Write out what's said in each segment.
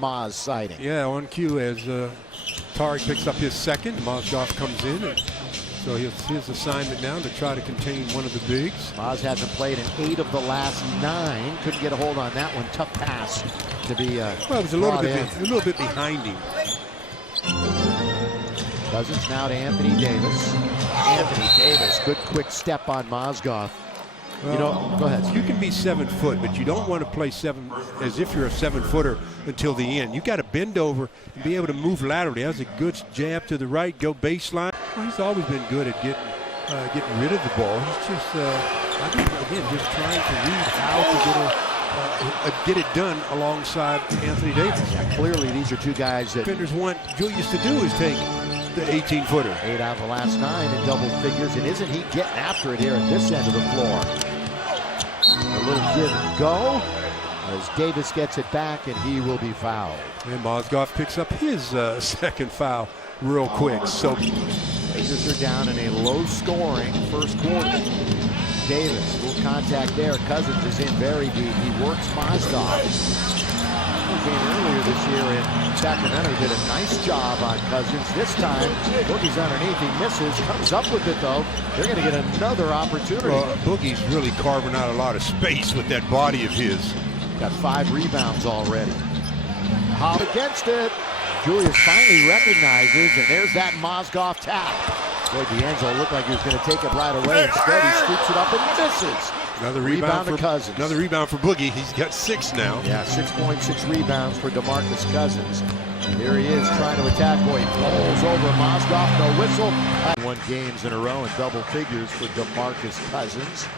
Moz sighting. Yeah, on cue as Tari picks up his second. Mozgov comes in, and so his assignment now to try to contain one of the bigs. Moz hasn't played in 8 of the last 9. Couldn't get a hold on that one. Tough pass to be well, it was a little bit behind him. Cousins now to Anthony Davis. Anthony Davis, good quick step on Mozgov. You know, go ahead. You can be 7 foot, but you don't want to play 7 as if you're a 7-footer until the end. You got to bend over and be able to move laterally. That's a good jab to the right, go baseline. Well, he's always been good at getting rid of the ball. He's just, I think, again, just trying to read how to get it done alongside Anthony Davis. Yeah, clearly these are two guys that defenders want Julius to do is take the 18-footer. 8 out of the last 9 in double figures, and isn't he getting after it here at this end of the floor? A little give and go as Davis gets it back, and he will be fouled. And Mozgov picks up his second foul real quick. So Lakers are down in a low-scoring first quarter. Davis, little contact there. Cousins is in very deep. He works Mozgov. Game earlier this year in Sacramento did a nice job on Cousins. This time, Boogie's underneath. He misses, comes up with it though. They're going to get another opportunity. Well, Boogie's really carving out a lot of space with that body of his. Got 5 rebounds already. Hop against it. Julius finally recognizes, and there's that Mozgov tap. Boy, D'Angelo looked like he was going to take it right away. Instead, he scoops it up and misses. Another rebound for Cousins. Another rebound for Boogie. He's got 6 now. Yeah, 6.6 rebounds for DeMarcus Cousins. And here he is trying to attack. Boy, he falls over Mozgov, no whistle. 1 games in a row in double figures for DeMarcus Cousins.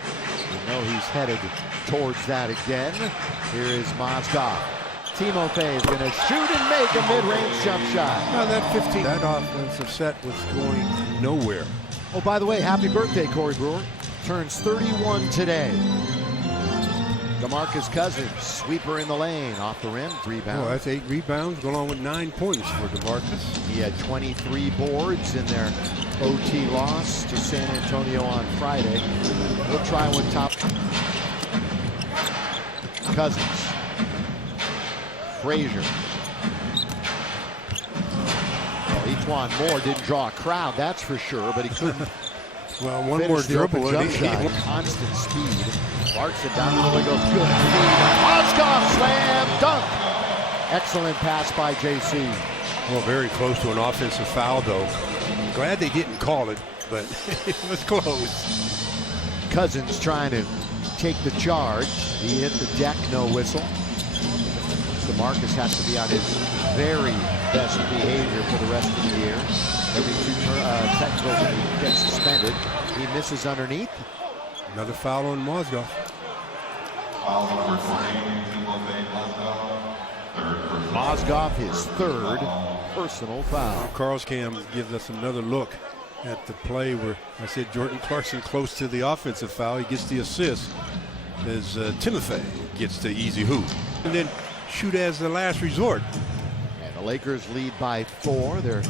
You know he's headed towards that again. Here is Mozgov. Timofey is going to shoot and make a mid-range jump shot. Now that offensive set was going nowhere. Oh, by the way, happy birthday, Corey Brewer. Turns 31 today. DeMarcus Cousins, sweeper in the lane, off the rim, rebound. Oh, that's 8 rebounds, going on with 9 points for DeMarcus. He had 23 boards in their OT loss to San Antonio on Friday. We'll try one top. Cousins. Frazier. Well, Etuan Moore didn't draw a crowd, that's for sure, but he couldn't. Well, one more dribble jump shot. Constant speed. Larson down the middle, goes good. Mozgov slam dunk. Excellent pass by JC. Well, very close to an offensive foul, though. I'm glad they didn't call it, but it was close. Cousins trying to take the charge. He hit the deck, no whistle. DeMarcus has to be on his very best behavior for the rest of the year. Every 2 technicals he gets suspended. He misses underneath. Another foul on Mozgov. Mozgov, his 3rd personal foul. Carl's cam gives us another look at the play where I said Jordan Clarkson close to the offensive foul. He gets the assist as Timofey gets the easy hoop. And then shoot as the last resort. And the Lakers lead by 4, their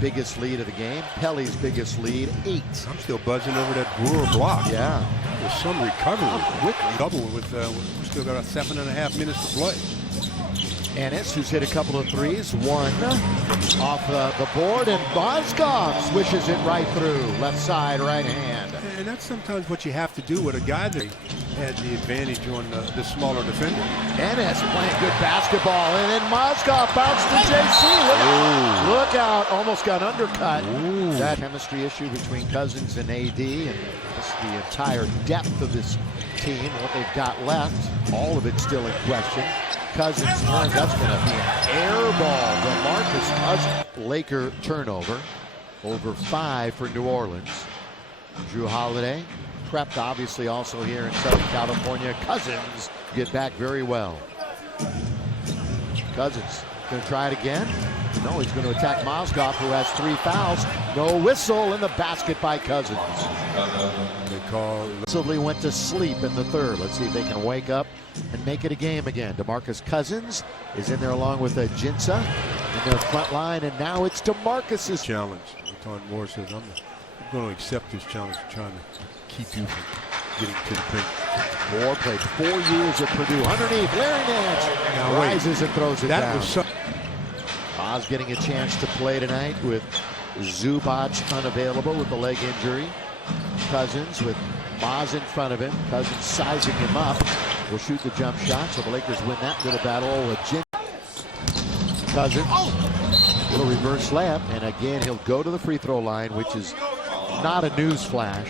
biggest lead of the game. Pelly's biggest lead, 8. I'm still buzzing over that Brewer block. Yeah. There's some recovery quickly. Double with we still got 7.5 minutes to play. Ennis, who's hit a couple of threes, 1 off the board, and Mozgov swishes it right through. Left side, right hand. And that's sometimes what you have to do with a guy that had the advantage on the smaller defender. Ennis playing good basketball, and then Mozgov bounced to JC. Look out, almost got undercut. Ooh. That chemistry issue between Cousins and AD, and just the entire depth of this team, what they've got left, all of it still in question. Cousins turns, that's going to be an air ball. DeMarcus Cousins. Laker turnover, over 5 for New Orleans. Drew Holiday, prepped obviously also here in Southern California. Cousins get back very well. Cousins going to try it again. No, he's going to attack Mozgov, who has 3 fouls. No whistle in the basket by Cousins. They call. Possibly went to sleep in the 3rd. Let's see if they can wake up and make it a game again. DeMarcus Cousins is in there along with Jinsa in their front line, and now it's DeMarcus's challenge. Etuan Moore says, I'm going to accept this challenge for trying to keep you from getting to the print. Moore played 4 years at Purdue. Underneath, Larry Nance rises and throws it down. Moz getting a chance to play tonight with Zubac unavailable with the leg injury. Cousins with Moz in front of him. Cousins sizing him up. Will shoot the jump shot, so the Lakers win that little battle with Jim. Cousins, little reverse layup, and again he'll go to the free throw line, which is not a news flash.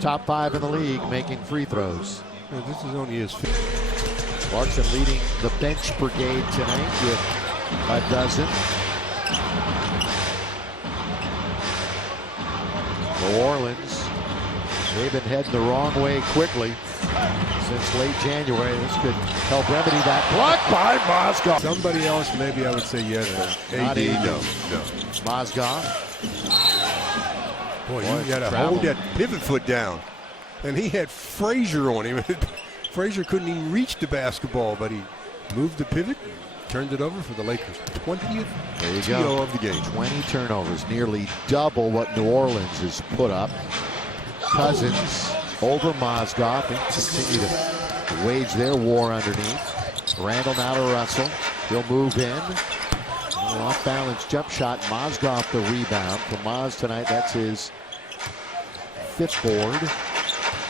Top 5 in the league making free throws. Well, this is only his fifth. Clarkson leading the bench brigade tonight with a dozen. New Orleans, they've been heading the wrong way quickly since late January. This could help remedy that. Blocked by Mozgov. Somebody else, maybe I would say yes, but AD, no. Mozgov. Boy, you got to hold that pivot foot down. And he had Frazier on him. Frazier couldn't even reach the basketball, but he moved the pivot, turned it over for the Lakers. 20th there you TO go. Of the game. 20 turnovers, nearly double what New Orleans has put up. Cousins over Mozgov and continue to wage their war underneath. Randall now to Russell. He'll move in. Off balance jump shot. Mozgov the rebound. For Moz tonight, that's his 5th board.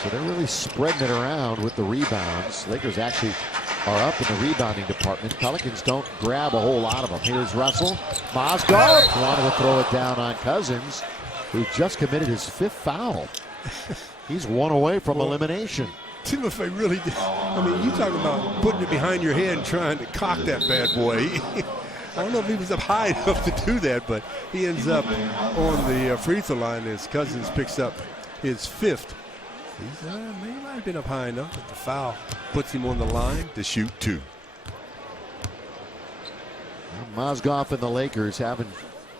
So they're really spreading it around with the rebounds. Lakers actually are up in the rebounding department. Pelicans don't grab a whole lot of them. Here's Russell. Mozgov wanted to throw it down on Cousins, who just committed his 5th foul. He's 1 away from elimination. Timofey really did. I mean, you talking about putting it behind your head and trying to cock that bad boy. I don't know if he was up high enough to do that, but he ends up on the free throw line as Cousins picks up his 5th. He might have been up high enough, but the foul puts him on the line to shoot 2. Mozgov and the Lakers having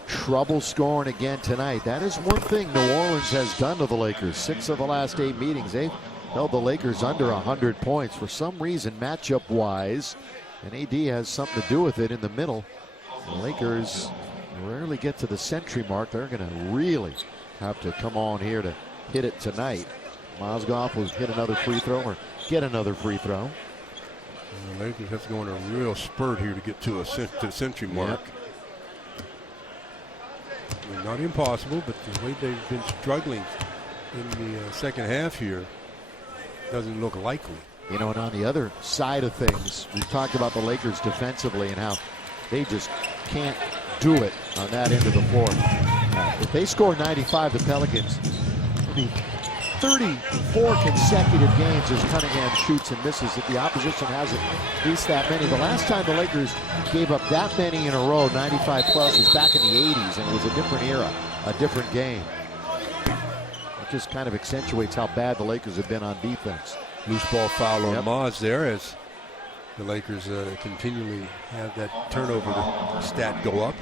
trouble scoring again tonight. That is one thing New Orleans has done to the Lakers. 6 of the last 8 meetings, they've held the Lakers under 100 points. For some reason, matchup-wise, and AD has something to do with it in the middle. The Lakers rarely get to the century mark. They're going to really have to come on here to hit it tonight. Mozgov will hit another free throw or get another free throw. And the Lakers have to go on a real spurt here to get to the century mark. I mean, not impossible, but the way they've been struggling in the second half here doesn't look likely. You know, and on the other side of things, we've talked about the Lakers defensively and how they just can't do it on that end of the floor. If they score 95, the Pelicans will be 34 consecutive games as Cunningham shoots and misses. If the opposition hasn't reached that many. The last time the Lakers gave up that many in a row, 95 plus, was back in the 80s, and it was a different era, a different game. It just kind of accentuates how bad the Lakers have been on defense. Loose ball foul on Moz there as the Lakers continually have that turnover stat go up.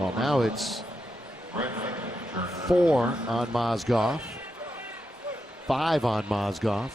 Well, now it's 4 on Mozgov, 5 on Mozgov.